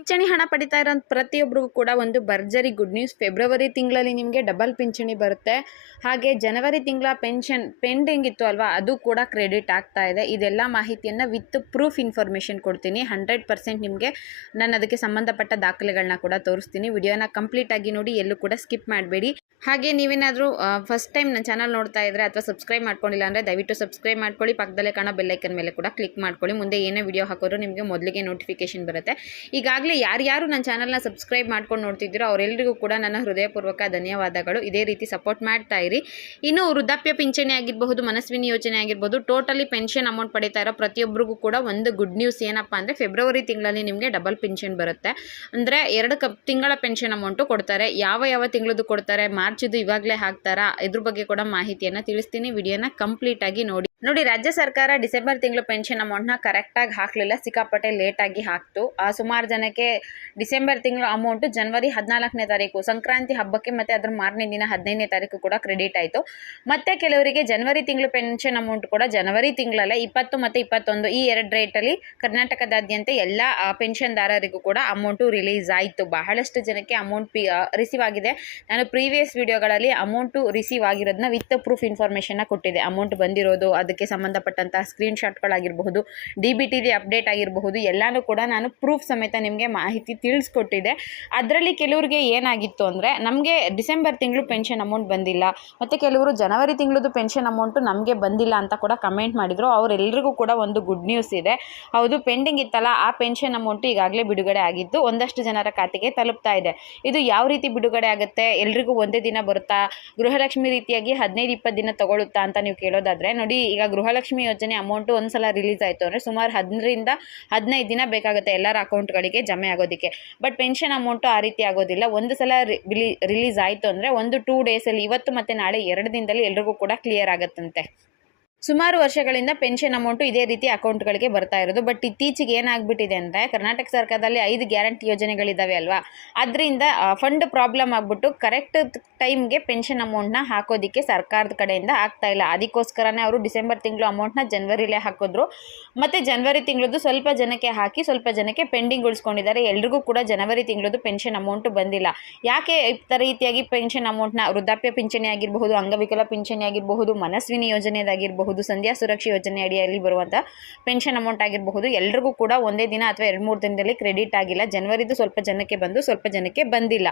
ಪಿಂಚಣಿ ಹಣ ಪಡಿತಾ ಇರೋ ಪ್ರತಿಯೊಬ್ಬರಿಗೂ ಕೂಡ ಒಂದು ಭರ್ಜರಿ ಗುಡ್ ನ್ಯೂಸ್. ಫೆಬ್ರವರಿ ತಿಂಗಳಲ್ಲಿ ನಿಮಗೆ ಡಬಲ್ ಪಿಂಚಣಿ ಬರುತ್ತೆ. ಹಾಗೆ ಜನವರಿ ತಿಂಗಳ ಪೆನ್ಷನ್ ಪೆಂಡಿಂಗ್ ಇತ್ತು ಅಲ್ವಾ, ಅದು ಕೂಡ ಕ್ರೆಡಿಟ್ ಆಗ್ತಾ ಇದೆ. ಇದೆಲ್ಲ ಮಾಹಿತಿಯನ್ನು ವಿತ್ ಪ್ರೂಫ್ ಇನ್ಫಾರ್ಮೇಷನ್ ಕೊಡ್ತೀನಿ. 100% ನಿಮಗೆ ನಾನು ಅದಕ್ಕೆ ಸಂಬಂಧಪಟ್ಟ ದಾಖಲೆಗಳನ್ನ ಕೂಡ ತೋರಿಸ್ತೀನಿ. ವಿಡಿಯೋನ ಕಂಪ್ಲೀಟ್ ಆಗಿ ನೋಡಿ, ಎಲ್ಲೂ ಕೂಡ ಸ್ಕಿಪ್ ಮಾಡಬೇಡಿ. ಹಾಗೆ ನೀವೇನಾದರೂ ಫಸ್ಟ್ ಟೈಮ್ ನನ್ನ ಚಾನಲ್ ನೋಡ್ತಾ ಇದ್ದರೆ ಅಥವಾ ಸಬ್ಸ್ಕ್ರೈಬ್ ಮಾಡ್ಕೊಂಡಿಲ್ಲ ಅಂದರೆ ದಯವಿಟ್ಟು ಸಬ್ಸ್ಕ್ರೈಬ್ ಮಾಡ್ಕೊಳ್ಳಿ. ಪಕ್ಕದಲ್ಲೇ ಕಾಣೋ ಬೆಲ್ಲೈಕನ್ ಮೇಲೆ ಕೂಡ ಕ್ಲಿಕ್ ಮಾಡ್ಕೊಳ್ಳಿ. ಮುಂದೆ ಏನೇ ವಿಡಿಯೋ ಹಾಕೋರು ನಿಮಗೆ ಮೊದಲಿಗೆ ನೋಟಿಫಿಕೇಶನ್ ಬರುತ್ತೆ. ಈಗಾಗಲೇ ಯಾರ್ಯಾರು ನನ್ನ ಚಾನಲ್ನ ಸಬ್ಸ್ಕ್ರೈಬ್ ಮಾಡ್ಕೊಂಡು ನೋಡ್ತಿದ್ದೀರೋ ಅವರೆಲ್ಲರಿಗೂ ಕೂಡ ನನ್ನ ಹೃದಯಪೂರ್ವಕ ಧನ್ಯವಾದಗಳು. ಇದೇ ರೀತಿ ಸಪೋರ್ಟ್ ಮಾಡ್ತಾ ಇರಿ. ಇನ್ನು ವೃದ್ಧಾಪ್ಯ ಪಿಂಚಣಿ ಆಗಿರಬಹುದು, ಮನಸ್ವಿನಿ ಯೋಜನೆ ಆಗಿರ್ಬೋದು, ಟೋಟಲಿ ಪೆನ್ಷನ್ ಅಮೌಂಟ್ ಪಡಿತಾ ಇರೋ ಪ್ರತಿಯೊಬ್ಬರಿಗೂ ಕೂಡ ಒಂದು ಗುಡ್ ನ್ಯೂಸ್ ಏನಪ್ಪ ಅಂದರೆ ಫೆಬ್ರವರಿ ತಿಂಗಳಲ್ಲಿ ನಿಮಗೆ ಡಬಲ್ ಪೆನ್ಷನ್ ಬರುತ್ತೆ. ಅಂದರೆ 2 ತಿಂಗಳ ಪೆನ್ಷನ್ ಅಮೌಂಟು ಕೊಡ್ತಾರೆ. ಯಾವ ತಿಂಗಳದ್ದು ಕೊಡ್ತಾರೆ, ಮಾರ್ಚಿದು ಇವಾಗಲೇ ಹಾಕ್ತಾರಾ, ಇದ್ರ ಬಗ್ಗೆ ಕೂಡ ಮಾಹಿತಿಯನ್ನು ತಿಳಿಸ್ತೀನಿ. ವಿಡಿಯೋನ ಕಂಪ್ಲೀಟ್ ಆಗಿ ನೋಡಿ. ರಾಜ್ಯ ಸರ್ಕಾರ ಡಿಸೆಂಬರ್ ತಿಂಗಳು ಪೆನ್ಷನ್ ಅಮೌಂಟ್ನ ಕರೆಕ್ಟಾಗಿ ಹಾಕಲಿಲ್ಲ, ಸಿಕ್ಕಾಪಟ್ಟೆ ಲೇಟಾಗಿ ಹಾಕ್ತು. ಸುಮಾರು ಜನಕ್ಕೆ ಡಿಸೆಂಬರ್ ತಿಂಗಳು ಅಮೌಂಟು ಜನವರಿ 14ನೇ ತಾರೀಕು ಸಂಕ್ರಾಂತಿ ಹಬ್ಬಕ್ಕೆ ಮತ್ತು ಅದ್ರ ಮಾರನೇ ದಿನ 15ನೇ ತಾರೀಕು ಕೂಡ ಕ್ರೆಡಿಟ್ ಆಯಿತು. ಮತ್ತು ಕೆಲವರಿಗೆ ಜನವರಿ ತಿಂಗಳು ಪೆನ್ಷನ್ ಅಮೌಂಟ್ ಕೂಡ ಜನವರಿ ತಿಂಗಳಲ್ಲೇ 20 ಮತ್ತು 21 ಈ 2 ಡೇಟಲ್ಲಿ ಕರ್ನಾಟಕದಾದ್ಯಂತ ಎಲ್ಲ ಪೆನ್ಷನ್ದಾರರಿಗೂ ಕೂಡ ಅಮೌಂಟು ರಿಲೀಸ್ ಆಯಿತು. ಬಹಳಷ್ಟು ಜನಕ್ಕೆ ಅಮೌಂಟ್ ರಿಸೀವ್ ಆಗಿದೆ. ನಾನು ಪ್ರೀವಿಯಸ್ ವಿಡಿಯೋಗಳಲ್ಲಿ ಅಮೌಂಟು ರಿಸೀವ್ ಆಗಿರೋದನ್ನ ವಿತ್ ಪ್ರೂಫ್ ಇನ್ಫಾರ್ಮೇಷನ್ನ ಕೊಟ್ಟಿದೆ. ಅಮೌಂಟ್ ಬಂದಿರೋದು, ಅದಕ್ಕೆ ಸಂಬಂಧಪಟ್ಟಂತಹ ಸ್ಕ್ರೀನ್ಶಾಟ್ಗಳಾಗಿರಬಹುದು, DBT ಅಪ್ಡೇಟ್ ಆಗಿರಬಹುದು, ಎಲ್ಲನೂ ಕೂಡ ನಾನು ಪ್ರೂಫ್ ಸಮೇತ ನಿಮಗೆ ಮಾಹಿತಿ ತಿಳಿಸ್ಕೊಟ್ಟಿದೆ. ಅದರಲ್ಲಿ ಕೆಲವರಿಗೆ ಏನಾಗಿತ್ತು ಅಂದರೆ ನಮಗೆ ಡಿಸೆಂಬರ್ ತಿಂಗಳು ಪೆನ್ಷನ್ ಅಮೌಂಟ್ ಬಂದಿಲ್ಲ, ಮತ್ತು ಕೆಲವರು ಜನವರಿ ತಿಂಗಳದ್ದು ಪೆನ್ಷನ್ ಅಮೌಂಟು ನಮಗೆ ಬಂದಿಲ್ಲ ಅಂತ ಕೂಡ ಕಮೆಂಟ್ ಮಾಡಿದರು. ಅವರೆಲ್ಲರಿಗೂ ಕೂಡ ಒಂದು ಗುಡ್ ನ್ಯೂಸ್ ಇದೆ. ಹೌದು, ಪೆಂಡಿಂಗ್ ಇತ್ತಲ್ಲ ಆ ಪೆನ್ಷನ್ ಅಮೌಂಟು ಈಗಾಗಲೇ ಬಿಡುಗಡೆ ಆಗಿದ್ದು ಒಂದಷ್ಟು ಜನರ ಖಾತೆಗೆ ತಲುಪ್ತಾ ಇದೆ. ಇದು ಯಾವ ರೀತಿ ಬಿಡುಗಡೆ ಆಗುತ್ತೆ, ಎಲ್ರಿಗೂ ಒಂದೇ ದಿನ ಬರುತ್ತಾ, ಗೃಹಲಕ್ಷ್ಮಿ ರೀತಿಯಾಗಿ 15-20 ದಿನ ತಗೊಳುತ್ತಾ ಅಂತ ನೀವು ಕೇಳೋದಾದರೆ ನೋಡಿ, ಈಗ ಗೃಹಲಕ್ಷ್ಮಿ ಯೋಜನೆ ಅಮೌಂಟು ಒಂದು ಸಲ ರಿಲೀಸ್ ಆಯಿತು ಅಂದರೆ ಸುಮಾರು 10ರಿಂದ 15 ದಿನ ಬೇಕಾಗುತ್ತೆ ಎಲ್ಲರ ಅಕೌಂಟ್ಗಳಿಗೆ ಜಮೆ ಆಗೋದಕ್ಕೆ. ಬಟ್ ಪೆನ್ಷನ್ ಅಮೌಂಟು ಆ ರೀತಿ ಆಗೋದಿಲ್ಲ. ಒಂದು ಸಲ ರಿಲೀಸ್ ಆಯಿತು ಅಂದರೆ 1-2 ಡೇಸಲ್ಲಿ, ಇವತ್ತು ಮತ್ತು ನಾಳೆ 2 ದಿನದಲ್ಲಿ ಎಲ್ರಿಗೂ ಕೂಡ ಕ್ಲಿಯರ್ ಆಗುತ್ತಂತೆ. ಸುಮಾರು ವರ್ಷಗಳಿಂದ ಪೆನ್ಷನ್ ಅಮೌಂಟು ಇದೇ ರೀತಿ ಅಕೌಂಟ್ಗಳಿಗೆ ಬರ್ತಾ ಇರೋದು. ಬಟ್ ಇತ್ತೀಚೆಗೆ ಏನಾಗ್ಬಿಟ್ಟಿದೆ ಅಂದರೆ ಕರ್ನಾಟಕ ಸರ್ಕಾರದಲ್ಲಿ 5 ಗ್ಯಾರಂಟಿ ಯೋಜನೆಗಳಿದ್ದಾವೆ ಅಲ್ವಾ, ಅದರಿಂದ ಫಂಡ್ ಪ್ರಾಬ್ಲಮ್ ಆಗಿಬಿಟ್ಟು ಕರೆಕ್ಟ್ ಟೈಮ್ಗೆ ಪೆನ್ಷನ್ ಅಮೌಂಟ್ನ ಹಾಕೋದಕ್ಕೆ ಸರ್ಕಾರದ ಕಡೆಯಿಂದ ಆಗ್ತಾ ಇಲ್ಲ. ಅದಕ್ಕೋಸ್ಕರನೇ ಅವರು ಡಿಸೆಂಬರ್ ತಿಂಗಳು ಅಮೌಂಟ್ನ ಜನವರಿಲೇ ಹಾಕಿದ್ರು. ಮತ್ತು ಜನವರಿ ತಿಂಗಳದ್ದು ಸ್ವಲ್ಪ ಜನಕ್ಕೆ ಹಾಕಿ ಸ್ವಲ್ಪ ಜನಕ್ಕೆ ಪೆಂಡಿಂಗ್ ಉಳಿಸ್ಕೊಂಡಿದ್ದಾರೆ. ಎಲ್ರಿಗೂ ಕೂಡ ಜನವರಿ ತಿಂಗಳದ್ದು ಪೆನ್ಷನ್ ಅಮೌಂಟು ಬಂದಿಲ್ಲ. ಯಾಕೆ ಈ ರೀತಿಯಾಗಿ ಪೆನ್ಷನ್ ಅಮೌಂಟ್ನ ವೃದ್ಧಾಪ್ಯ ಪಿಂಚಣಿ ಆಗಿರಬಹುದು, ಅಂಗವಿಕಲ ಪಿಂಚಣಿ ಆಗಿರಬಹುದು, ಮನಸ್ವಿನಿ ಯೋಜನೆದಾಗಿರಬಹುದು, ಸಂಧ್ಯಾ ಸುರಕ್ಷಾ ಯೋಜನೆ ಅಡಿಯಲ್ಲಿ ಬರುವಂಥ ಪೆನ್ಷನ್ ಅಮೌಂಟ್ ಆಗಿರಬಹುದು, ಎಲ್ರಿಗೂ ಕೂಡ ಒಂದೇ ದಿನ ಅಥವಾ 2-3 ದಿನದಲ್ಲಿ ಕ್ರೆಡಿಟ್ ಆಗಿಲ್ಲ. ಜನವರಿದು ಸ್ವಲ್ಪ ಜನಕ್ಕೆ ಬಂದು ಸ್ವಲ್ಪ ಜನಕ್ಕೆ ಬಂದಿಲ್ಲ.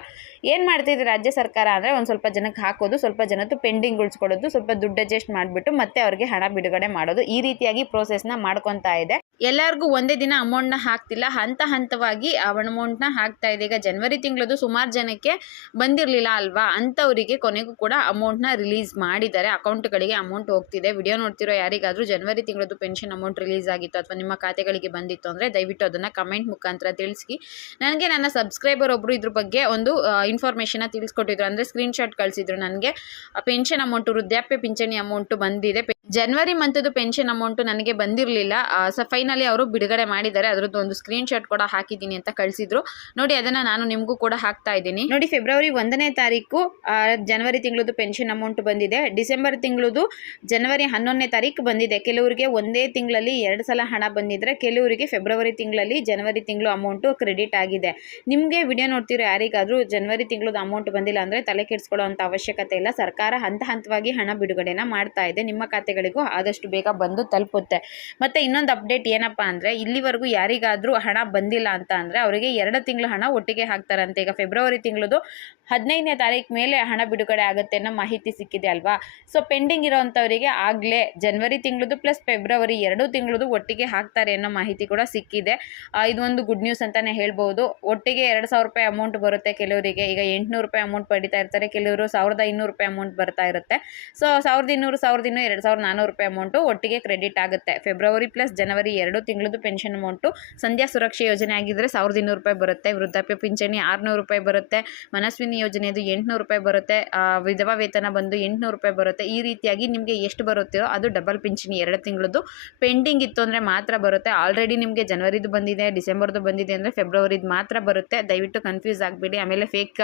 ಏನು ಮಾಡ್ತಿದೆ ರಾಜ್ಯ ಸರ್ಕಾರ ಅಂದರೆ ಒಂದು ಸ್ವಲ್ಪ ಜನಕ್ಕೆ ಹಾಕೋದು, ಸ್ವಲ್ಪ ಜನದ್ದು ಪೆಂಡಿಂಗ್ ಉಳಿಸ್ಕೊಡೋದು, ಸ್ವಲ್ಪ ದುಡ್ಡು ಅಡ್ಜಸ್ಟ್ ಮಾಡಿಬಿಟ್ಟು ಮತ್ತೆ ಅವ್ರಿಗೆ ಹಣ ಬಿಡುಗಡೆ ಮಾಡೋದು, ಈ ರೀತಿಯಾಗಿ ಪ್ರೋಸೆಸ್ನ ಮಾಡ್ಕೊತಾ ಇದೆ. ಎಲ್ಲರಿಗೂ ಒಂದೇ ದಿನ ಅಮೌಂಟ್ನ ಹಾಕ್ತಿಲ್ಲ, ಹಂತವಾಗಿ ಅಮೌಂಟ್ನ ಹಾಕ್ತಾ ಇದೆ. ಈಗ ಜನವರಿ ತಿಂಗಳದ್ದು ಸುಮಾರು ಜನಕ್ಕೆ ಬಂದಿರಲಿಲ್ಲ ಅಲ್ವಾ, ಅಂಥವರಿಗೆ ಕೊನೆಗೂ ಕೂಡ ಅಮೌಂಟ್ನ ರಿಲೀಸ್ ಮಾಡಿದ್ದಾರೆ. ಅಕೌಂಟ್ಗಳಿಗೆ ಅಮೌಂಟ್ ಹೋಗ್ತಿದೆ. ವಿಡಿಯೋ ನೋಡ್ತಿರೋ ಯಾರಿಗಾದರೂ ಜನವರಿ ತಿಂಗಳದ್ದು ಪೆನ್ಷನ್ ಅಮೌಂಟ್ ರಿಲೀಸ್ ಆಗಿತ್ತು ಅಥವಾ ನಿಮ್ಮ ಖಾತೆಗಳಿಗೆ ಬಂದಿತ್ತು ಅಂದರೆ ದಯವಿಟ್ಟು ಅದನ್ನು ಕಮೆಂಟ್ ಮುಖಾಂತರ ತಿಳಿಸಿ. ನನಗೆ ನನ್ನ ಸಬ್ಸ್ಕ್ರೈಬರ್ ಒಬ್ಬರು ಇದ್ರ ಬಗ್ಗೆ ಒಂದು ಇನ್ಫಾರ್ಮೇಷನ್ನ ತಿಳಿಸ್ಕೊಟ್ಟಿದ್ರು. ಅಂದರೆ ಸ್ಕ್ರೀನ್ಶಾಟ್ ಕಳಿಸಿದ್ರು ನನಗೆ. ಪೆನ್ಷನ್ ಅಮೌಂಟು, ವೃದ್ಧಾಪ್ಯ ಪಿಂಚಣಿ ಅಮೌಂಟು ಬಂದಿದೆ, ಜನವರಿ ಮಂತದ್ದು ಪೆನ್ಷನ್ ಅಮೌಂಟು ನನಗೆ ಬಂದಿರಲಿಲ್ಲ, ಫೈನಲಿ ಅವರು ಬಿಡುಗಡೆ ಮಾಡಿದ್ದಾರೆ, ಅದರದ್ದು ಒಂದು ಸ್ಕ್ರೀನ್ಶಾಟ್ ಕೂಡ ಹಾಕಿದ್ದೀನಿ ಅಂತ ಕಳಿಸಿದ್ರು ನೋಡಿ. ಅದನ್ನು ನಾನು ನಿಮಗೂ ಕೂಡ ಹಾಕ್ತಾ ಇದ್ದೀನಿ ನೋಡಿ. ಫೆಬ್ರವರಿ 1ನೇ ತಾರೀಕು ಜನವರಿ ತಿಂಗಳದ್ದು ಪೆನ್ಷನ್ ಅಮೌಂಟ್ ಬಂದಿದೆ. ಡಿಸೆಂಬರ್ ತಿಂಗಳದ್ದು ಜನವರಿ 11ನೇ ತಾರೀಕು ಬಂದಿದೆ. ಕೆಲವರಿಗೆ ಒಂದೇ ತಿಂಗಳಲ್ಲಿ 2 ಸಲ ಹಣ ಬಂದಿದ್ದರೆ ಕೆಲವರಿಗೆ ಫೆಬ್ರವರಿ ತಿಂಗಳಲ್ಲಿ ಜನವರಿ ತಿಂಗಳು ಅಮೌಂಟು ಕ್ರೆಡಿಟ್ ಆಗಿದೆ. ನಿಮಗೆ ವಿಡಿಯೋ ನೋಡ್ತಿರೋ ಯಾರಿಗಾದರೂ ಜನವರಿ ತಿಂಗಳದ್ದು ಅಮೌಂಟ್ ಬಂದಿಲ್ಲ ಅಂದರೆ ತಲೆ ಕೆಡಿಸ್ಕೊಳ್ಳೋವಂಥ ಅವಶ್ಯಕತೆ ಇಲ್ಲ. ಸರ್ಕಾರ ಹಂತವಾಗಿ ಹಣ ಬಿಡುಗಡೆನ ಮಾಡ್ತಾ ಇದೆ. ನಿಮ್ಮ ಖಾತೆಗಳಿಗೂ ಆದಷ್ಟು ಬೇಗ ಬಂದು ತಲುಪುತ್ತೆ. ಮತ್ತು ಇನ್ನೊಂದು ಅಪ್ಡೇಟ್ ಏನಪ್ಪ ಅಂದರೆ ಇಲ್ಲಿವರೆಗೂ ಯಾರಿಗಾದರೂ ಹಣ ಬಂದಿಲ್ಲ ಅಂತ ಅಂದರೆ ಅವರಿಗೆ 2 ತಿಂಗಳು ಹಣ ಒಟ್ಟಿಗೆ ಹಾಕ್ತಾರಂತೆ. ಈಗ ಫೆಬ್ರವರಿ ತಿಂಗಳದು 15ನೇ ತಾರೀಕು ಮೇಲೆ ಹಣ ಬಿಡುಗಡೆ ಆಗುತ್ತೆ ಅನ್ನೋ ಮಾಹಿತಿ ಸಿಕ್ಕಿದೆ ಅಲ್ವಾ. ಸೊ ಪೆಂಡಿಂಗ್ ಇರೋವಂಥವರಿಗೆ ಆಗಲೇ ಜನವರಿ ತಿಂಗಳದು ಪ್ಲಸ್ ಫೆಬ್ರವರಿ 2 ತಿಂಗಳದು ಒಟ್ಟಿಗೆ ಹಾಕ್ತಾರೆ ಅನ್ನೋ ಮಾಹಿತಿ ಕೂಡ ಸಿಕ್ಕಿದೆ. ಇದು ಒಂದು ಗುಡ್ ನ್ಯೂಸ್ ಅಂತಲೇ ಹೇಳ್ಬೋದು. ಒಟ್ಟಿಗೆ 2,000 ರೂಪಾಯಿ ಅಮೌಂಟ್ ಬರುತ್ತೆ ಕೆಲವರಿಗೆ. ಈಗ 800 ರೂಪಾಯಿ ಅಮೌಂಟ್ ಪಡಿತಾ ಇರ್ತಾರೆ, ಕೆಲವರು 1,500 ರೂಪಾಯಿ ಅಮೌಂಟ್ ಬರ್ತಾ ಇರುತ್ತೆ. ಸೊ 1,200 2,400 ರೂಪಾಯಿ ಅಮೌಂಟು ಒಟ್ಟಿಗೆ ಕ್ರೆಡಿಟ್ ಆಗುತ್ತೆ. ಫೆಬ್ರವರಿ ಪ್ಲಸ್ ಜನವರಿ 2 ತಿಂಗಳದು ಪೆನ್ಷನ್ ಅಮೌಂಟು ಸಂಧ್ಯಾ ಸುರಕ್ಷಾ ಯೋಜನೆ ಆಗಿದ್ದರೆ 1,200 ರೂಪಾಯಿ ಬರುತ್ತೆ, ವೃದ್ಧಾಪ್ಯ ಪಿಂಚಣಿ 600 ರೂಪಾಯಿ ಬರುತ್ತೆ, ಮನಸ್ವಿನಿ ಯೋಜನೆದು 800 ರೂಪಾಯಿ ಬರುತ್ತೆ, ವಿಧವಾ ವೇತನ ಬಂದು 800 ರೂಪಾಯಿ ಬರುತ್ತೆ. ಈ ರೀತಿಯಾಗಿ ನಿಮಗೆ ಎಷ್ಟು ಬರುತ್ತೋ ಅದು ಡಬಲ್ ಪಿಂಚಣಿ 2 ತಿಂಗಳದ್ದು ಪೆಂಡಿಂಗ್ ಇತ್ತು ಅಂದರೆ ಮಾತ್ರ ಬರುತ್ತೆ. ಆಲ್ರೆಡಿ ನಿಮಗೆ ಜನವರಿದು ಬಂದಿದೆ, ಡಿಸೆಂಬರ್ದು ಬಂದಿದೆ ಅಂದರೆ ಫೆಬ್ರವರಿದು ಮಾತ್ರ ಬರುತ್ತೆ. ದಯವಿಟ್ಟು ಕನ್ಫ್ಯೂಸ್ ಆಗಬೇಡಿ. ಆಮೇಲೆ ಫೇಕ್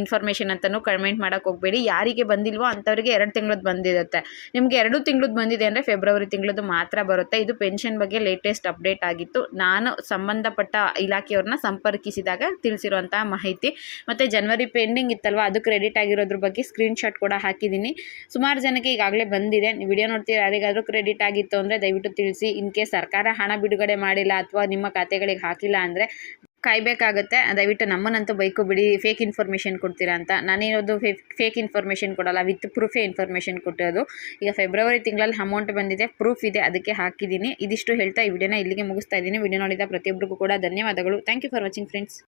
ಇನ್ಫಾರ್ಮೇಷನ್ ಅಂತಲೂ ಕಮೆಂಟ್ ಮಾಡೋಕ್ಕೆ ಹೋಗಬೇಡಿ. ಯಾರಿಗೆ ಬಂದಿಲ್ವೋ ಅಂಥವ್ರಿಗೆ 2 ತಿಂಗಳದ್ದು ಬಂದಿರುತ್ತೆ. ನಿಮಗೆ 2 ತಿಂಗಳದ್ದು ಬಂದಿದೆ ಅಂದರೆ ಫೆಬ್ರವರಿ ತಿಂಗಳದ್ದು ಮಾತ್ರ ಬರುತ್ತೆ. ಇದು ಪೆನ್ಷನ್ ಬಗ್ಗೆ ಲೇಟೆಸ್ಟ್ ಅಪ್ಡೇಟ್ ಆಗಿತ್ತು. ನಾನು ಸಂಬಂಧಪಟ್ಟ ಇಲಾಖೆಯವ್ರನ್ನ ಸಂಪರ್ಕಿಸಿದಾಗ ತಿಳಿಸಿರುವಂತಹ ಮಾಹಿತಿ. ಮತ್ತು ಜನವರಿ ಪೆಂಡಿಂಗ್ ಇತ್ತಲ್ವ, ಅದು ಕ್ರೆಡಿಟ್ ಆಗಿರೋದ್ರ ಬಗ್ಗೆ ಸ್ಕ್ರೀನ್ಶಾಟ್ ಕೂಡ ಹಾಕಿದ್ದೀನಿ. ಸುಮಾರು ಜನಕ್ಕೆ ಈಗಾಗಲೇ ಬಂದಿದೆ. ವಿಡಿಯೋ ನೋಡ್ತೀರಾ, ಯಾರಿಗಾದರೂ ಕ್ರೆಡಿಟ್ ಆಗಿತ್ತು ಅಂದರೆ ದಯವಿಟ್ಟು ತಿಳಿಸಿ. ಇನ್ ಕೇಸ್ ಸರ್ಕಾರ ಹಣ ಬಿಡುಗಡೆ ಮಾಡಿಲ್ಲ ಅಥವಾ ನಿಮ್ಮ ಖಾತೆಗಳಿಗೆ ಹಾಕಿಲ್ಲ ಅಂದರೆ ಕಾಯಬೇಕಾಗುತ್ತೆ. ದಯವಿಟ್ಟು ನಮ್ಮನ್ನಂತೂ ಬೈಕು ಬಿಡಿ, ಫೇಕ್ ಇನ್ಫಾರ್ಮೇಷನ್ ಕೊಡ್ತೀರಾ ಅಂತ. ನಾನೇನೋದು ಫೇಕ್ ಇನ್ಫಾರ್ಮೇಷನ್ ಕೊಡಲ್ಲ, ವಿತ್ ಪ್ರೂಫೇ ಇನ್ಫಾರ್ಮೇಷನ್ ಕೊಟ್ಟಿರೋದು. ಈಗ ಫೆಬ್ರವರಿ ತಿಂಗಳಲ್ಲಿ ಅಮೌಂಟ್ ಬಂದಿದೆ, ಪ್ರೂಫ್ ಇದೆ, ಅದಕ್ಕೆ ಹಾಕಿದ್ದೀನಿ. ಇದಿಷ್ಟು ಹೇಳ್ತಾ ಈ ವಿಡಿಯೋನ ಇಲ್ಲಿಗೆ ಮುಗಿಸ್ತಾ ಇದ್ದೀನಿ. ವಿಡಿಯೋ ನೋಡಿದ ಪ್ರತಿಯೊಬ್ಬರಿಗೂ ಕೂಡ ಧನ್ಯವಾದಗಳು. Thank you for watching friends.